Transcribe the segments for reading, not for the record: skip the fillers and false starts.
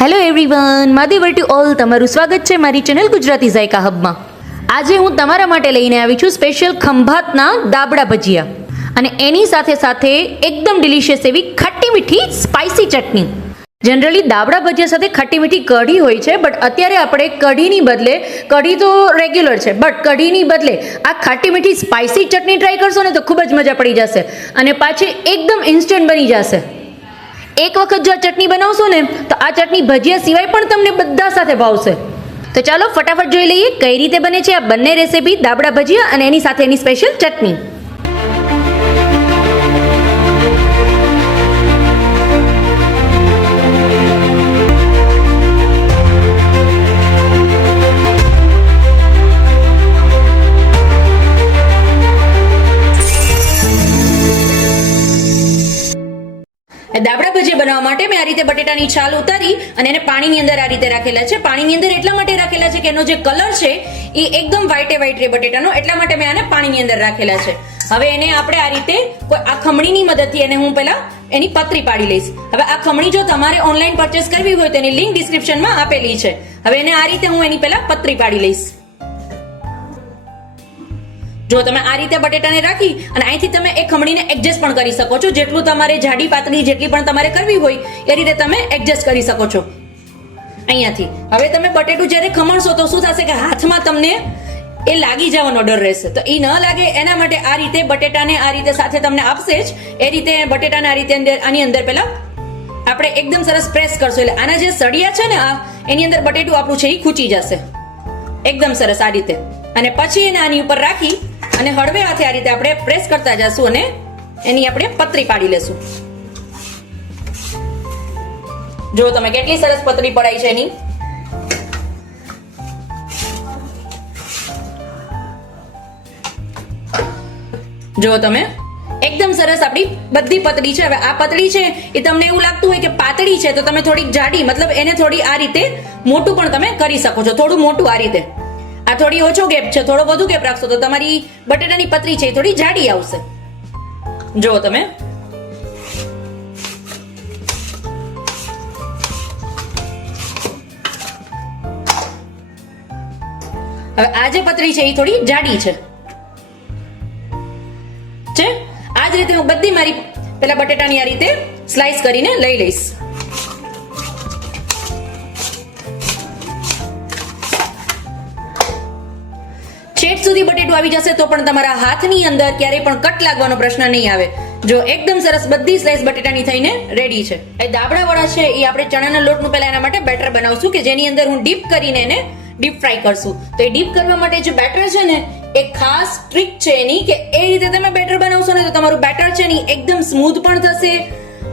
Hello everyone, માદેવર to all તમારું સ્વાગત છે મારી ચેનલ ગુજરાતી ઝાયકા હબમાં. આજે હું તમારા માટે લઈને આવી છું સ્પેશિયલ ખંભાતના દાબડા ભજીયા અને એની સાથે સાથે એકદમ ડિલિશિયસ એવી ખટ્ટી મીઠી સ્પાઇસી ચટણી. જનરલી દાબડા ભજીયા સાથે ખટ્ટી મીઠી કઢી હોય છે, બટ અત્યારે આપણે કઢીની બદલે, કઢી તો રેગ્યુલર છે, બટ કઢીની બદલે આ ખાટી મીઠી સ્પાઇસી ચટણી ટ્રાય કરશો ને તો ખૂબ જ મજા પડી જશે અને પાછી એકદમ ઇન્સ્ટન્ટ બની જશે. એક વખત જો આ ચટણી બનાવશો ને તો આ ચટણી ભજીયા સિવાય પણ તમને બધા સાથે ભાવશે. તો ચાલો ફટાફટ જોઈ લઈએ કઈ રીતે બને છે આ બંને રેસીપી, દાબડા ભજીયા અને એની સાથે એની સ્પેશિયલ ચટણી. દાબડા ભજીયા બનાવવા માટે મેં આ રીતે બટેટાની છાલ ઉતારી અને એને પાણીની અંદર આ રીતે રાખેલા છે. પાણીની અંદર એટલા માટે રાખેલા છે કે એનો જે કલર છે એ એકદમ વ્હાઈટ રહે બટેટાનો, એટલા માટે મેં આને પાણીની અંદર રાખેલા છે. હવે એને આપણે આ રીતે આ ખમણીની મદદથી એને હું પહેલા એની પતરી પાડી લઈશ. હવે આ ખમણી જો તમારે ઓનલાઈન પરચેસ કરવી હોય તો એની લિંક ડિસ્ક્રિપ્શનમાં આપેલી છે. હવે એને આ રીતે હું એની પહેલા પતરી પાડી લઈશ. જો તમે આ રીતે બટેટાને રાખી અને અહીંથી તમે એ ખમણીને એડજસ્ટ પણ કરી શકો છો. જેટલું તમારે જાડી પાતળી જેટલી પણ તમારે કરવી હોય એ રીતે તમે એડજસ્ટ કરી શકો છો અહીંયાથી. હવે તમે બટેટું જ્યારે ખમણશો તો શું થશે કે હાથમાં તમને એ લાગી જવાનો ડર રહેશે, તો એ ન લાગે એના માટે આ રીતે બટેટાને આ રીતે સાથે તમને આપશે જ એ રીતે બટેટાને આ રીતે આની અંદર પહેલા આપણે એકદમ સરસ પ્રેસ કરશો એટલે આના જે સળિયા છે ને એની અંદર બટેટું આપણું છે એ ખૂંચી જશે એકદમ સરસ આ રીતે. અને પછી એને આની ઉપર રાખી અને હળવે હાથે આ રીતે આપણે પ્રેસ કરતા જશું અને એની આપણે પતરી પાડી લેશું. જો તમે કેટલી સરસ પતરી પડાઈ છે એની. જો તમે એકદમ સરસ આપણી બધી પતળી છે. હવે આ પતળી છે એ તમને એવું લાગતું હોય કે પાતળી છે તો તમે થોડીક જાડી, મતલબ એને થોડી આ રીતે મોટું પણ તમે કરી શકો છો, થોડું મોટું આ રીતે. આ થોડી ઓછો ગેપ છે, થોડો વધુ ગેપ રાખશો તો તમારી બટેટાની પતરી છે થોડી જાડી આવશે. જો તમે હવે આ જે પતરી છે એ થોડી જાડી છે. આ જ રીતે હું બધી મારી પેલા બટેટાની આ રીતે સ્લાઈસ કરીને લઈ લઈશ. છેક સુધી બટેટું આવી જશે તો પણ તમારા હાથની અંદર ક્યારેય પણ કટ લાગવાનો પ્રશ્ન નહીં આવે. જો એકદમ સરસ બધી સ્લાઈસ બટેટાની થઈને રેડી છે. એ દાબડા વડા છે એ આપણે ચણાના લોટનું પહેલા એના માટે બેટર બનાવશું કે જેની અંદર હું ડીપ કરીને એને ડીપ ફ્રાય કરશું. તો એ ડીપ કરવા માટે જે બેટર છે ને એ ખાસ ટ્રીક છે એની કે એ રીતે તમે બેટર બનાવશો ને તો તમારું બેટર છે ને એકદમ સ્મૂથ પણ થશે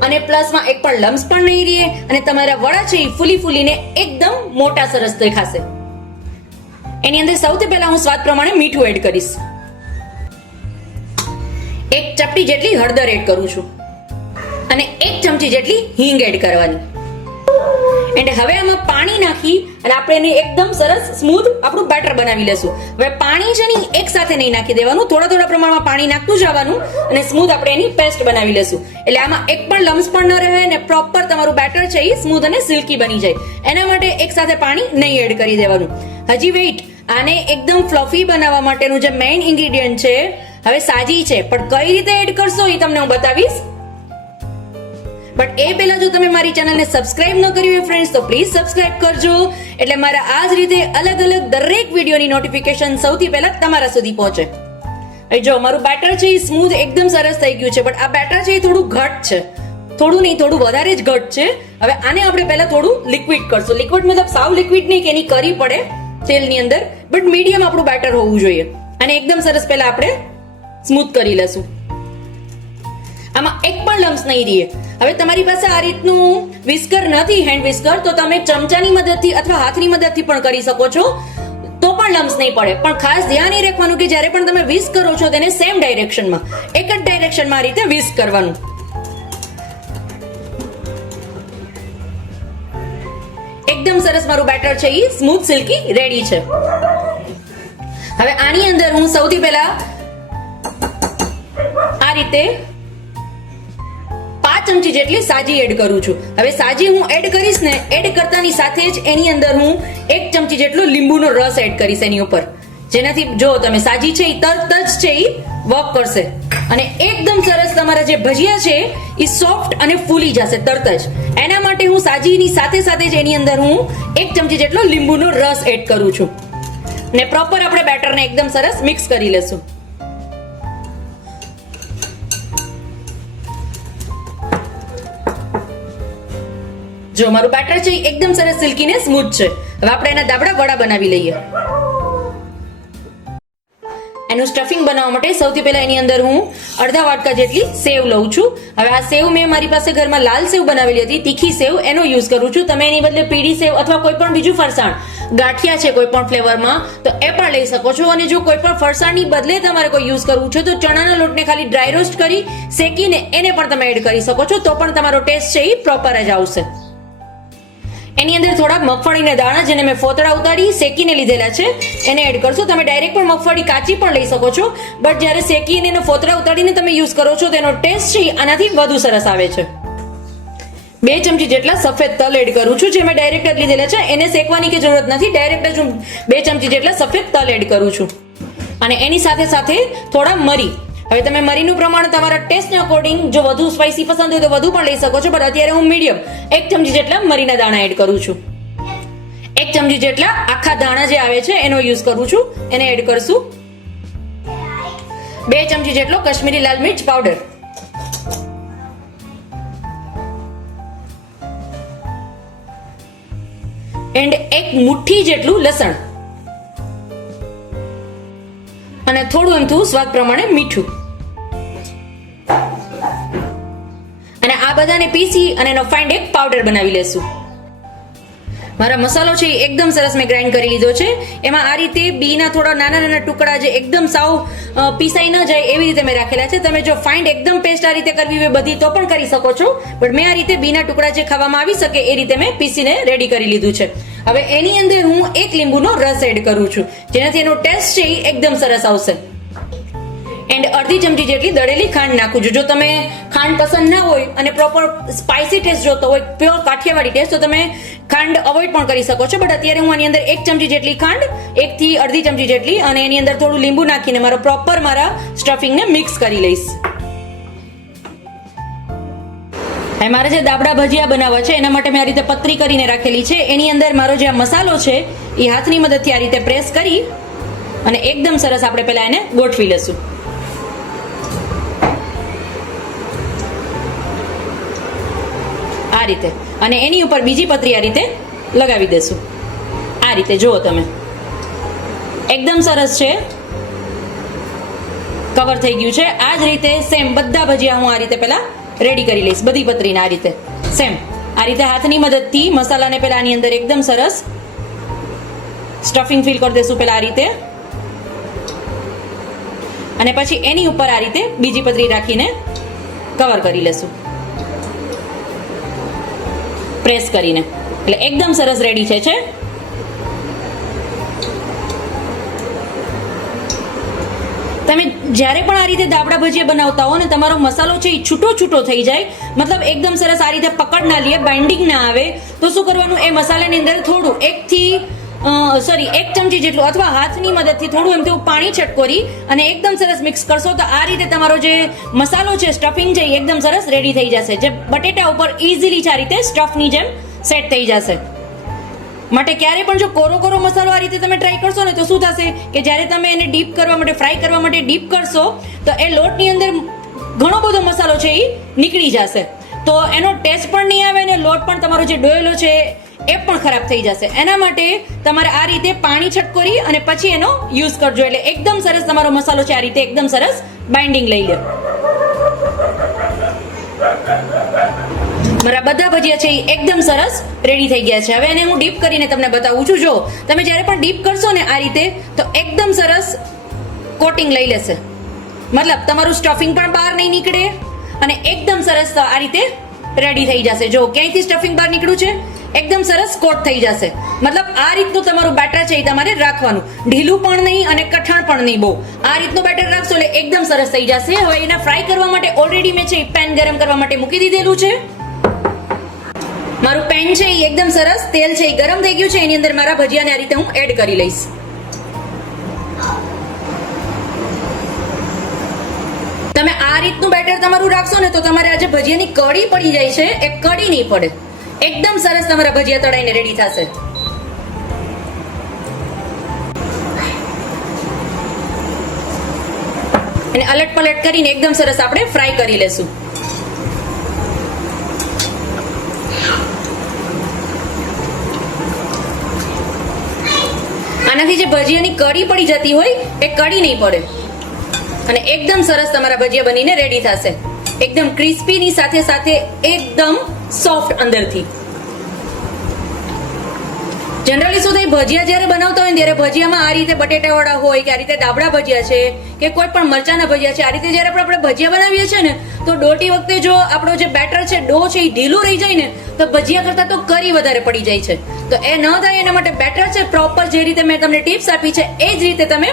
અને પ્લસમાં એક પણ લમ્સ પણ નહીં રહે અને તમારા વડા છે એ ફૂલીને એકદમ મોટા સરસ દેખાશે. એની અંદર સૌથી પહેલા હું સ્વાદ પ્રમાણે મીઠું એડ કરીશ. એક ચપટી જેટલી હળદર એડ કરું છું અને એક ચમચી જેટલી હિંગ એડ કરવાની. એન્ડ હવે આમાં પાણી નાખી અને આપણે એને એકદમ સરસ સ્મૂથ આપણું બેટર બનાવી લેશું. હવે પાણી છે ને એક સાથે નહીં નાખી દેવાનું, થોડા પ્રમાણમાં પાણી નાખતું જવાનું અને સ્મૂથ આપણે એની પેસ્ટ બનાવી લેશું. એટલે આમાં એક પણ લમ્સ પણ ન રહે અને પ્રોપર તમારું બેટર છે એ સ્મૂથ અને સિલ્કી બની જાય. એના માટે એક સાથે પાણી નહીં એડ કરી દેવાનું. હજી વેઇટ, આને એકદમ ફ્લફી બનાવવા માટેનું જે મેઇન ઇન્ગ્રેડિયન્ટ છે હવે સાજી છે, પણ કઈ રીતે એડ કરશો એ તમને હું બતાવીશ. બટ એ પહેલા જો તમે મારી ચેનલને સબસ્ક્રાઇબ ન કરી હોય ફ્રેન્ડ્સ તો પ્લીઝ સબસ્ક્રાઇબ કરજો એટલે મારા આ જ રીતે અલગ અલગ દરેક વિડીયોની નોટિફિકેશન સૌથી પહેલા તમારા સુધી પહોંચે. જો મારું બેટર છે એ સ્મૂથ એકદમ સરસ થઈ ગયું છે, બટ આ બેટર છે એ થોડું ઘટ છે, થોડું નહીં થોડું વધારે જ ઘટ છે. હવે આને આપણે પહેલા થોડું લિક્વિડ કરશું. લિક્વિડ મતલબ સાવ લિક્વિડ નહીં કે એની કરી પડે તેલની અંદર, બટ મીડિયમ આપણું બેટર હોવું જોઈએ. અને એકદમ સરસ પહેલા આપણે સ્મૂથ કરી લેશું. આમાં એક પણ લમ્સ નહીં રહે. હવે તમારી પાસે આ રીતનું વિસ્કર નથી, હેન્ડ વિસ્કર, તો તમે ચમચાની મદદથી અથવા હાથની મદદથી પણ કરી શકો છો તો પણ લમ્સ નહીં પડે. પણ ખાસ ધ્યાન એ રાખવાનું કે જ્યારે પણ તમે વિસ્ક કરો છો તેને સેમ ડાયરેક્શનમાં, એક જ ડાયરેક્શનમાં આ રીતે વિસ્ક કરવાનું. એકદમ સરસ મારું બેટર છે એ સ્મૂથ સિલ્કી રેડી છે. હવે આની અંદર હું સૌથી પહેલા આ રીતે 5 ચમચી જેટલી સાજી એડ કરું છું. હવે સાજી હું એડ કરીશ ને, એડ કરતા શેકવાની સાથે જ એની અંદર હું 1 ચમચી જેટલો લીંબુનો રસ એડ કરીશ એની ઉપર, જેનાથી જો તમે સાજી છે એ તરત જ છે એ વર્ક કરશે અને એકદમ સરસ તમારા જે ભજીયા છે એ સોફ્ટ અને ફૂલી જશે તરત જ. એના માટે હું સાજીની સાથે સાથે જ એની અંદર હું 1 ચમચી જેટલો લીંબુનો રસ એડ કરું છું ને પ્રોપર આપણે બેટરને એકદમ સરસ મિક્સ કરી લેશું. જો મારું બેટર છે એકદમ સરસ સિલ્કી ને સ્મૂથ છે. હવે આપણે એના દાબડા વડા બનાવી લઈએ. એનું સ્ટફિંગ બનાવવા માટે સૌથી પહેલા એની અંદર હું અડધા વાટકા જેટલી સેવ લઉં છું. હવે આ સેવ મેં મારી પાસે ઘરમાં લાલ સેવ બનાવેલી હતી, તીખી સેવ, એનો યુઝ કરું છું. તમે એની બદલે પીળી સેવ અથવા કોઈ પણ બીજું ફરસાણ, ગાંઠિયા છે કોઈ પણ ફ્લેવરમાં, તો એ પણ લઈ શકો છો. અને જો કોઈ પણ ફરસાણની બદલે તમારે કોઈ યુઝ કરવું છે તો ચણાના લોટને ખાલી ડ્રાય રોસ્ટ કરી શેકીને એને પણ તમે એડ કરી શકો છો, તો પણ તમારો ટેસ્ટ છે એ પ્રોપર જ આવશે. એની અંદર થોડા મગફળીના દાણા જેને મેં ફોતળા ઉતારી શેકીને લીધેલા છે એને એડ કરશો. તમે ડાયરેક્ટ પણ મગફળી કાચી પણ લઈ શકો છો, બટ જ્યારે શેકીને એનો ફોતળા ઉતારીને તમે યુઝ કરો છો તેનો ટેસ્ટ છે આનાથી વધુ સરસ આવે છે. 2 ચમચી જેટલા સફેદ તલ એડ કરું છું, જે મેં ડાયરેક્ટ જ લીધેલા છે. એને શેકવાની કે જરૂરત નથી, ડાયરેક્ટ જ હું 2 ચમચી જેટલા સફેદ તલ એડ કરું છું. અને એની સાથે સાથે થોડા મરી. હવે તમે મરીનું પ્રમાણ તમારા ટેસ્ટના અકોર્ડિંગ જો વધુ સ્પાઇસી પસંદ હોય તો વધુ પણ લઈ શકો છો, પણ અત્યારે હું મીડિયમ 1 ચમચી જેટલા મરીના દાણા એડ કરું છું. 1 ચમચી જેટલા આખા દાણા જે આવે છે એનો યુઝ કરું છું, એને એડ કરશું. 2 ચમચી જેટલો કાશ્મીરી લાલ મિર્ચ પાવડર, એન્ડ 1 મુઠ્ઠી જેટલું લસણ અને થોડું એમથું સ્વાદ પ્રમાણે મીઠું. અને આ બધાને પીસી અને એનો ફાઇન એક પાવડર બનાવી લેશું. મારા મસાલો છે એકદમ સરસ મેં ગ્રાઇન્ડ કરી લીધો છે. એમાં આ રીતે બીના થોડા નાના નાના ટુકડા જે એકદમ સાવ પીસાઈ ન જાય એવી રીતે મેં રાખેલા છે. તમે જો ફાઇન એકદમ પેસ્ટ આ રીતે કરવી હોય બધી તો પણ કરી શકો છો, બટ મેં આ રીતે બીના ટુકડા જે ખાવામાં આવી શકે એ રીતે મેં પીસીને રેડી કરી લીધું છે. હવે એની અંદર હું 1 લીંબુનો રસ એડ કરું છું, જેનાથી એનો ટેસ્ટ છે એકદમ સરસ આવશે. એન્ડ અડધી ચમચી જેટલી દળેલી ખાંડ નાખું છું. જો તમે ખાંડ પસંદ ના હોય અને પ્રોપર સ્પાઇસી ટેસ્ટ જોતો હોય, પ્યોર કાઠિયાવાડી ટેસ્ટ, તો તમે ખાંડ અવોઇડ પણ કરી શકો છો. બટ અત્યારે હું આની અંદર 1 ચમચી જેટલી ખાંડ, 1 થી અડધી ચમચી જેટલી, અને એની અંદર થોડું લીંબુ નાખીને મારા સ્ટફિંગને મિક્સ કરી લઈશ. હવે મારે જે દાબડા ભજીયા બનાવવા છે એના માટે મેં આ રીતે પતરી કરીને રાખેલી છે. એની અંદર મારો જે આ મસાલો છે એ હાથની મદદથી આ રીતે પ્રેસ કરી અને એકદમ સરસ આપણે પહેલા એને ગોઠવી લેશું. આ રીતે, અને એની ઉપર બીજી પતરી આ રીતે લગાવી દેશું. આ રીતે જુઓ તમે, એકદમ સરસ છે, કવર થઈ ગયું છે. આ જ રીતે સેમ બધા ભજીયા હું આ રીતે પહેલા રેડી કરી લઈશ. બધી પતરીને આ રીતે સેમ આ રીતે હાથની મદદથી મસાલાને પહેલા આની અંદર એકદમ સરસ સ્ટફિંગ ફિલ કરી દેશું પહેલા આ રીતે, અને પછી એની ઉપર આ રીતે બીજી પતરી રાખીને કવર કરી લેશું પ્રેસ કરીને. એટલે એકદમ સરસ રેડી છે. તમે જ્યારે પણ આ રીતે દાબડા ભજીયા બનાવતા હો ને તમારો મસાલો છે એ છૂટો છૂટો થઈ જાય, મતલબ એકદમ સરસ આ રીતે પકડ ના લે, બાઇન્ડિંગ ના આવે, તો શું કરવાનું, એ મસાલાની અંદર થોડું 1 ચમચી જેટલું અથવા હાથની મદદથી થોડું એમ તેવું પાણી છટકોરી અને એકદમ સરસ મિક્સ કરશો તો આ રીતે તમારો જે મસાલો છે, સ્ટફિંગ છે એકદમ સરસ રેડી થઈ જશે, જે બટેટા ઉપર ઇઝીલી આ રીતે સ્ટફની જેમ સેટ થઈ જશે. માટે ક્યારે પણ જો કોરો મસાલો આ રીતે તમે ટ્રાય કરશો ને તો શું થશે કે જ્યારે તમે એને ડીપ કરવા માટે, ફ્રાય કરવા માટે ડીપ કરશો તો એ લોટની અંદર ઘણો બધો મસાલો છે એ નીકળી જશે, તો એનો ટેસ્ટ પણ નહીં આવે અને લોટ પણ તમારો જે ડોયેલો છે એ પણ ખરાબ થઈ જશે. એના માટે તમારે આ રીતે પાણી છટકોરી અને પછી એનો યુઝ કરજો, એટલે એકદમ સરસ તમારો મસાલો છે આ રીતે એકદમ સરસ બાઇન્ડિંગ લઈ લે. મારા બધા ભજીયા છે એ એકદમ સરસ રેડી થઈ ગયા છે. હવે એને હું ડીપ કરીને તમને બતાવું છું. જો તમે જ્યારે પણ ડીપ કરશો ને આ રીતે તો એકદમ સરસ કોટિંગ લઈ લેશે, મતલબ તમારું સ્ટફિંગ પણ બહાર નહીં નીકળે અને એકદમ સરસ આ રીતે રેડી થઈ જશે. જો ક્યાંયથી સ્ટફિંગ બહાર નીકળ્યું છે, એકદમ સરસ કોટ થઈ જશે. મતલબ આ રીતનું તમારું બેટર છે એ તમારે રાખવાનું, ઢીલું પણ નહીં અને કઠણ પણ નહીં બહુ. આ રીતનું બેટર રાખશો એટલે એકદમ સરસ થઈ જશે. હવે એને ફ્રાય કરવા માટે ઓલરેડી મેં છે પેન ગરમ કરવા માટે મૂકી દીધેલું છે. મારું પેન છે એ એકદમ સરસ તેલ છે એ ગરમ થઈ ગયું છે. એની અંદર મારા ભજીયાને આ રીતે હું એડ કરી લઈશ. તમે આ રીતનું બેટર તમારું રાખશો ને તો તમારે આજે ભજીયાની કડી પડી જાય છે એ કડી નહીં પડે. એકદમ સરસ તમારા ભજીયા તળાઈને રેડી થશે. અને અલટ પલટ કરીને એકદમ સરસ આપણે ફ્રાય કરી લેશું. આનાથી જે ભજીયાની કડી પડી જતી હોય એ કડી નહીં પડે અને એકદમ સરસ તમારા ભજીયા બનીને રેડી થશે. એકદમ ક્રિસ્પીની સાથે સાથે એકદમ સોફ્ટ અંદરથી. જનરલી શું થાય, ભજીયા જ્યારે બનાવતા હોય ત્યારે ભજીયામાં આ રીતે બટેટાવાળા હોય કે આ રીતે દાબડા ભજીયા છે કે કોઈ પણ મરચાના ભજીયા છે, આ રીતે જ્યારે આપણે ભજીયા બનાવીએ છીએ ને તો ડોટી વખતે જો આપણો જે બેટર છે ડો છે એ ઢીલું રહી જાય ને તો ભજીયા કરતા તો કરી વધારે પડી જાય છે. તો એ ન થાય એના માટે બેટર છે પ્રોપર જે રીતે મેં તમને ટિપ્સ આપી છે એ જ રીતે તમે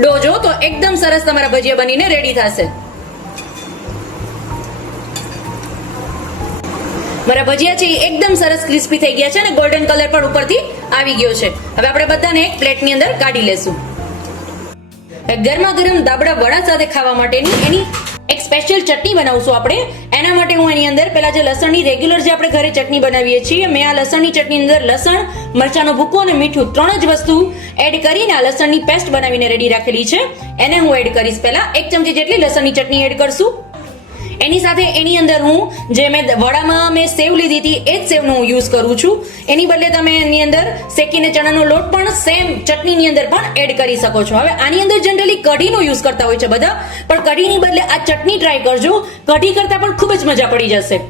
ડો જો તો એકદમ સરસ તમારા ભજીયા બનીને રેડી થશે. મારા ભજીયા છે એકદમ સરસ ક્રિસ્પી થઈ ગયા છે અને ગોલ્ડન કલર પણ ઉપરથી આવી ગયો છે. હવે આપણે બધાને એક પ્લેટની અંદર કાઢી લેશું. ગરમા ગરમ દાબડા વડા સાથે ખાવા માટેની એની એક સ્પેશિયલ ચટણી બનાવશું આપણે. એના માટે હું એની અંદર પેલા જે લસણની રેગ્યુલર જે આપણે ઘરે ચટણી બનાવીએ છીએ, મેં આ લસણની ચટણી અંદર લસણ, મરચાનો ભૂકો અને મીઠું 3 જ વસ્તુ એડ કરીને આ લસણની પેસ્ટ બનાવીને રેડી રાખેલી છે. એને હું એડ કરીશ. પહેલા 1 ચમચી જેટલી લસણની ચટણી એડ કરશું. એની સાથે એની અંદર હું જે મેં વડામાં મેં સેવ લીધી હતી એ જ સેવનો હું યુઝ કરું છું. એની બદલે તમે એની અંદર શેકીને ચણાનો લોટ પણ સેમ ચટણીની અંદર પણ એડ કરી શકો છો. હવે આની અંદર જનરલી કઢીનો યુઝ કરતા હોય છે બધા, પણ કઢીની બદલે આ ચટણી ટ્રાય કરજો. કઢી કરતા પણ ખૂબ જ મજા પડી જશે.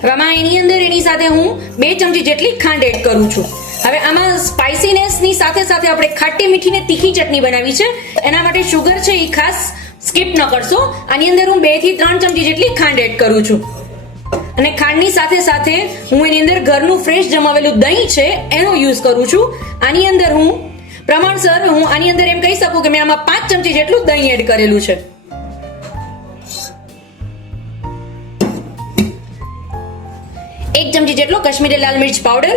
હવે આમાં એની અંદર એની સાથે હું 2 ચમચી જેટલી ખાંડ એડ કરું છું. હવે આમાં સ્પાઇસીનેસની સાથે સાથે આપણે ખાટી મીઠી ને તીખી ચટણી બનાવી છે. એના માટે શુગર છે એ ખાસ સ્કીપ ન કરશો. આની અંદર હું 2 થી 3 ચમચી જેટલી ખાંડ એડ કરું છું. અને ખાંડની સાથે સાથે હું એની અંદર ઘરનું ફ્રેશ જમાવેલું દહીં છે એનો યુઝ કરું છું. આની અંદર હું પ્રમાણસર હું આની અંદર એમ કહી શકું કે મેં આમાં 5 ચમચી જેટલું દહીં એડ કરેલું છે. 1 ચમચી જેટલો કાશ્મીરી લાલ મિર્ચ પાવડર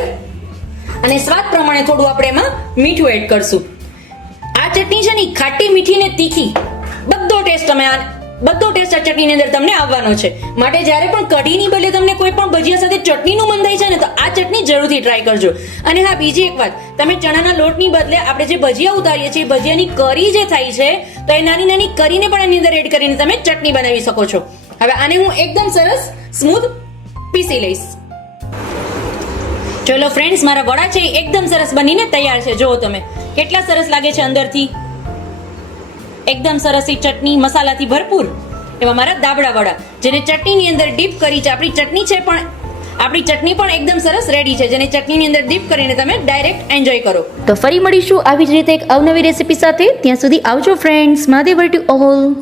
અને સ્વાદ પ્રમાણે થોડું આપણે એમાં મીઠું એડ કરશું. આ ચટણી છે ને ખાટી મીઠી ને તીખી બધો ટેસ્ટ આ ચટણીની અંદર તમને આવવાનો છે. માટે જ્યારે પણ કઢીની બદલે તમને કોઈ પણ ભજીયા સાથે ચટણીનું મન થાય છે ને તો આ ચટણી જરૂરથી ટ્રાય કરજો. અને હા, બીજી એક વાત, તમે ચણાના લોટની બદલે આપણે જે ભજીયા ઉતારીએ છીએ ભજીયાની કરી જે થાય છે તો એ નાની નાની કરીને પણ એની અંદર એડ કરીને તમે ચટણી બનાવી શકો છો. હવે આને હું એકદમ સરસ સ્મૂથ પીસી લઈશ. ચલો ફ્રેન્ડ્સ, મારા વડા છે એકદમ સરસ બનીને તૈયાર છે. જુઓ તમે કેટલા સરસ લાગે છે અંદરથી. એકદમ સરસ એ ચટણી મસાલાથી ભરપૂર એવા મારા દાબડા વડા જેને ચટણીની અંદર ડીપ કરી છે. આપણી ચટણી પણ એકદમ સરસ રેડી છે જેને ચટણીની અંદર ડીપ કરીને તમે ડાયરેક્ટ એન્જોય કરો. તો ફરી મળીશું આવી જ રીતે એક અવનવી રેસીપી સાથે. ત્યાં સુધી આવજો ફ્રેન્ડ્સ. Mahadev to all.